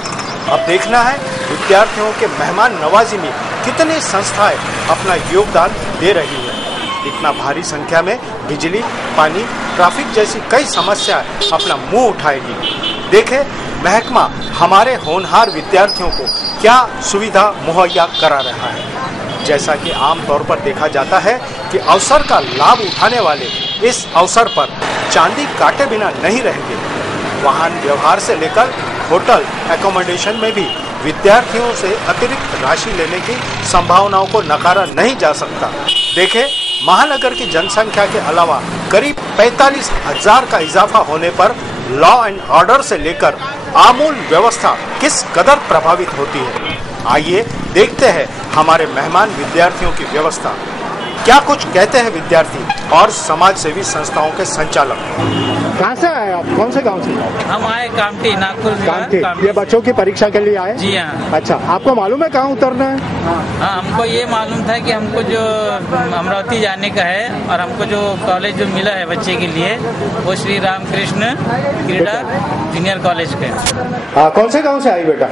अब देखना है विद्यार्थियों के मेहमान नवाजी में कितनी संस्थाएं अपना योगदान दे रही है। इतना भारी संख्या में बिजली, पानी, ट्रैफिक जैसी कई समस्याएं अपना मुंह उठाएगी। देखें महकमा हमारे होनहार विद्यार्थियों को क्या सुविधा मुहैया करा रहा है। जैसा कि आमतौर पर देखा जाता है कि अवसर का लाभ उठाने वाले इस अवसर पर चांदी काटे बिना नहीं रहेंगे। वाहन व्यवहार से लेकर होटल एकोमोडेशन में भी विद्यार्थियों से अतिरिक्त राशि लेने की संभावनाओं को नकारा नहीं जा सकता। देखें महानगर की जनसंख्या के अलावा करीब 45,000 का इजाफा होने पर लॉ एंड ऑर्डर से लेकर आमूल व्यवस्था किस कदर प्रभावित होती है। आइए देखते हैं हमारे मेहमान विद्यार्थियों की व्यवस्था। क्या कुछ कहते हैं विद्यार्थी और समाज सेवी संस्थाओं के संचालक। कहाँ से आए आप, कौन से गांव से? हम आए कामठी, नागपुर। कामठी। ये बच्चों की परीक्षा के लिए आए? जी हाँ। अच्छा, आपको मालूम है कहाँ उतरना है? हाँ, हमको ये मालूम था कि हमको जो अमरावती जाने का है और हमको जो कॉलेज जो मिला है बच्चे के लिए वो श्री रामकृष्ण क्रीडा जूनियर कॉलेज के। हाँ, कौन से गाँव से आई बेटा?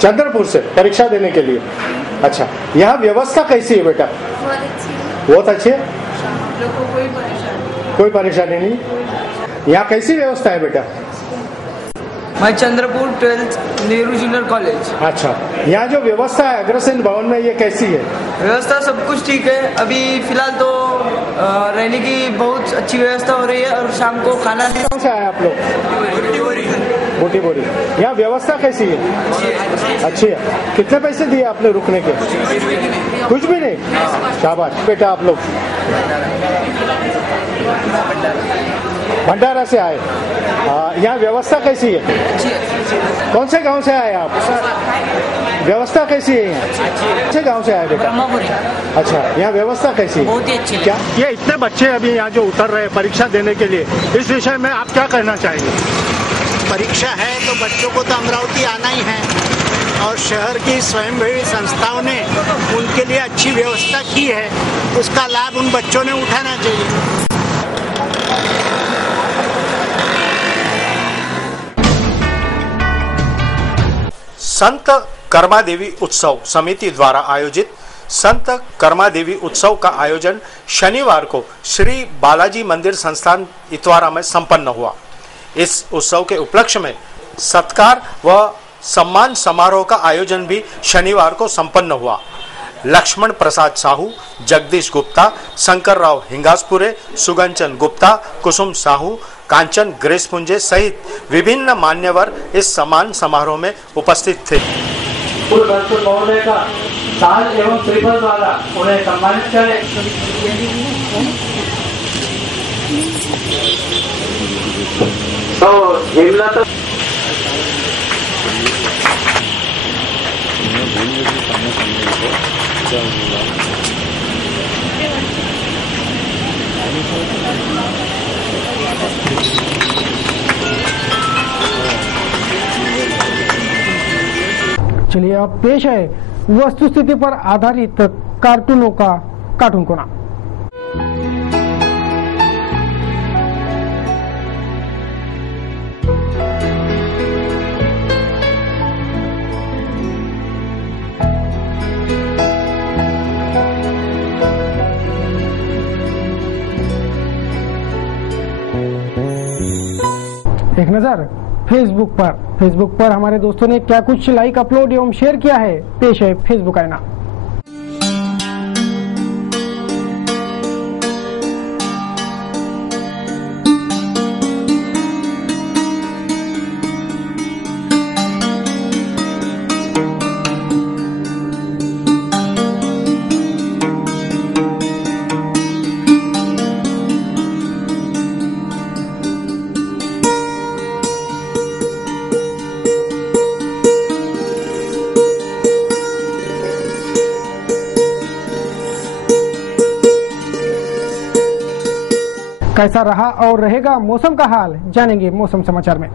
चंद्रपुर से परीक्षा देने के लिए। अच्छा, यहाँ व्यवस्था कैसी है बेटा? बहुत अच्छी है, कोई परेशानी नहीं। यहाँ कैसी व्यवस्था है बेटा? मैं Chandrapur 12th Nehru junior college. अच्छा, यहाँ जो व्यवस्था है अग्रसेन भवन में ये कैसी है? व्यवस्था सब कुछ ठीक है। अभी फिलहाल तो रहने की बहुत अच्छी व्यवस्था हो रही है और शाम को खाना। कौन से आए आप लोग? मोटी बोरी। यहाँ व्यवस्था कैसी है? अच्छी है। कितने पैसे दिए आपने रुकने के? कुछ भी नहीं। शाबाश बेटा। आप लोग भंडारा से आए। यहाँ व्यवस्था कैसी है? कौन से गांव से आए आप? व्यवस्था कैसी है यहाँ? कौन से गांव से आए बेटा? अच्छा, यहाँ व्यवस्था कैसी है? बहुत ही अच्छी। क्या ये इतने बच्चे अभी यहाँ जो उतर रहे हैं परीक्षा देने के लिए, इस विषय में आप क्या कहना चाहेंगे? परीक्षा है तो बच्चों को तो अमरावती आना ही है और शहर की स्वयंसेवी संस्थाओं ने उनके लिए अच्छी व्यवस्था की है, उसका लाभ उन बच्चों ने उठाना चाहिए। संत कर्मादेवी उत्सव समिति द्वारा आयोजित संत कर्मादेवी उत्सव का आयोजन शनिवार को श्री बालाजी मंदिर संस्थान इतवारा में संपन्न हुआ। इस उत्सव के उपलक्ष्य में सत्कार व सम्मान समारोह का आयोजन भी शनिवार को संपन्न हुआ। लक्ष्मण प्रसाद साहू, जगदीश गुप्ता, शंकर राव हिंगासपुरे, सुगंचन गुप्ता, कुसुम साहू, कांचन ग्रेसपुंजे सहित विभिन्न मान्यवर इस सम्मान समारोह में उपस्थित थे। महोदय का ताज एवं श्रीफल द्वारा उन्हें सम्मानित करें। तो हेमलता चलिए अब पेश है वस्तुस्थिति पर आधारित कार्टूनों का कार्टून कोना। एक नजर फेसबुक पर हमारे दोस्तों ने क्या कुछ लाइक, अपलोड एवं शेयर किया है, पेश है फेसबुक आईना। कैसा रहा और रहेगा मौसम का हाल, जानेंगे मौसम समाचार में।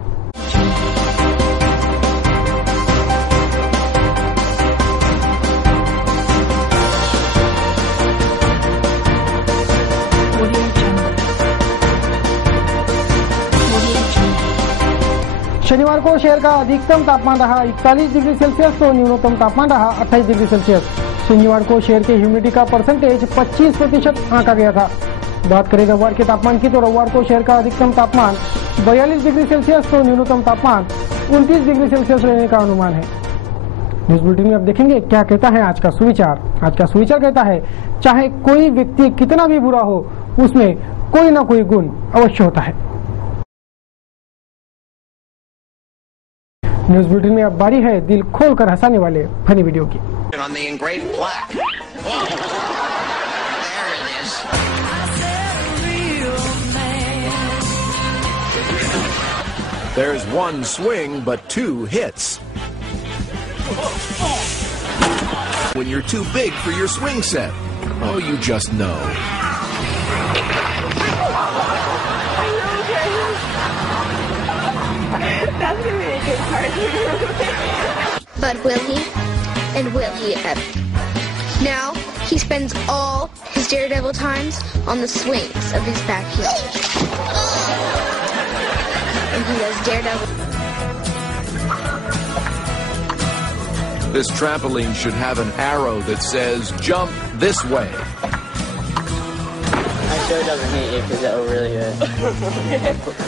शनिवार को शहर का अधिकतम तापमान रहा 41 डिग्री सेल्सियस तो न्यूनतम तापमान रहा 28 डिग्री सेल्सियस। शनिवार को शहर के ह्यूमिडिटी का परसेंटेज 25% आंका गया था। बात करें रविवार के तापमान की तो रविवार को शहर का अधिकतम तापमान 42 डिग्री सेल्सियस तो न्यूनतम तापमान 29 डिग्री सेल्सियस रहने का अनुमान है। न्यूज बुलेटिन में अब देखेंगे क्या कहता है आज का सुविचार। आज का सुविचार कहता है, चाहे कोई व्यक्ति कितना भी बुरा हो, उसमें कोई ना कोई गुण अवश्य होता है। न्यूज बुलेटिन में अब बारी है दिल खोलकर हंसाने वाले फनी वीडियो की। There's one swing, but 2 hits. When you're too big for your swing set. Oh, you just know. That's gonna be a good part. But will he? And will he ever? Now, he spends all his daredevil times on the swings of his backyard. And he does daredevil. This trampoline should have an arrow that says, jump this way. I sure doesn't hate you because that was really good.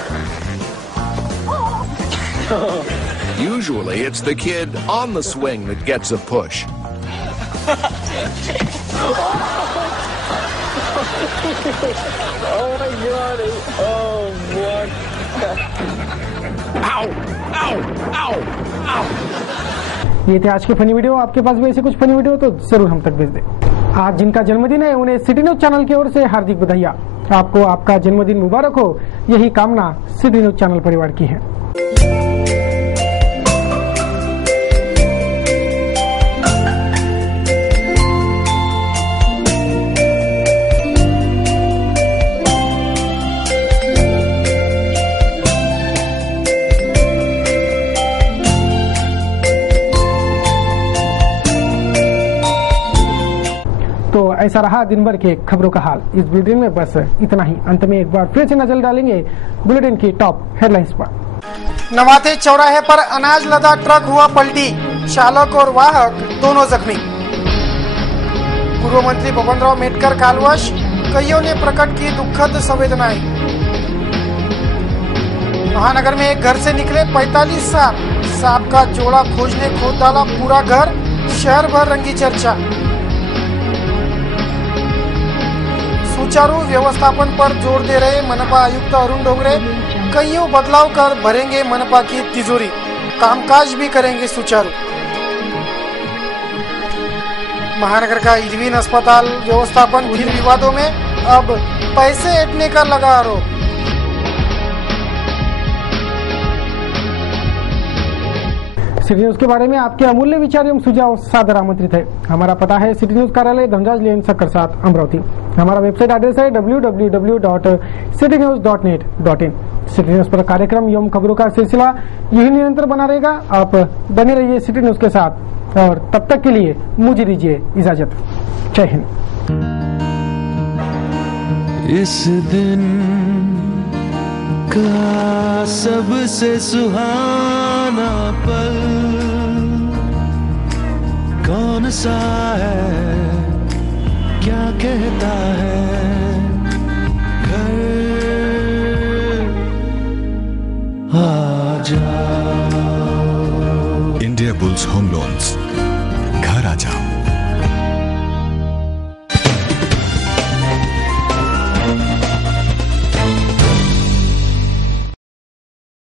Usually it's the kid on the swing that gets a push. Oh my god. Oh, what? Ow! Ow! Ow! Ow! ये थे आज के funny video. आपके पास भी ऐसे कुछ funny video तो जरूर हम तक भेज दें। आज जिनका जन्मदिन है उन्हें सिटी न्यूज चैनल की ओर से हार्दिक बधाइयाँ। आपको आपका जन्मदिन मुबारक हो, यही कामना सिटी न्यूज चैनल परिवार की है। तो ऐसा रहा दिन भर के खबरों का हाल। इस बुलेटिन में बस इतना ही। अंत में एक बार फिर से नजर डालेंगे बुलेटिन की टॉप हेडलाइंस पर। नवाते चौराहे पर अनाज लदा ट्रक हुआ पलटी, चालक और वाहक दोनों जख्मी। पूर्व मंत्री बबनराव मेटकर कालवश, कईयों ने प्रकट की दुखद संवेदनाएं। महानगर में एक घर से निकले 45 सांप का जोड़ा खोजने खोद डाला पूरा घर, शहर भर रंगी चर्चा। सुचारू व्यवस्थापन पर जोर दे रहे मनपा आयुक्त अरुण डोगरे, कईयों बदलाव कर भरेंगे मनपा की तिजोरी, कामकाज भी करेंगे सुचारू। महानगर का इलवीन अस्पताल व्यवस्थापन फिर विवादों में, अब पैसे ऐंठने का लगा आरोप। सिटी न्यूज के बारे में आपके अमूल्य विचार एवं सुझाव सादर आमंत्रित है। हमारा पता है सिटी न्यूज कार्यालय धनराज लेन सक्कर 7 अमरावती। हमारा वेबसाइट एड्रेस है www.citynews.net.in। सिटी न्यूज पर कार्यक्रम एवं खबरों का सिलसिला यही निरंतर बना रहेगा। आप बने रहिए सिटी न्यूज के साथ और तब तक के लिए मुझे दीजिए इजाजत। जय हिंद। इस दिन का सबसे सुहाना पल कौन सा है, क्या कहता है घर आ जाओ। इंडिया बुल्स होम लोन्स, घर आ जाओ।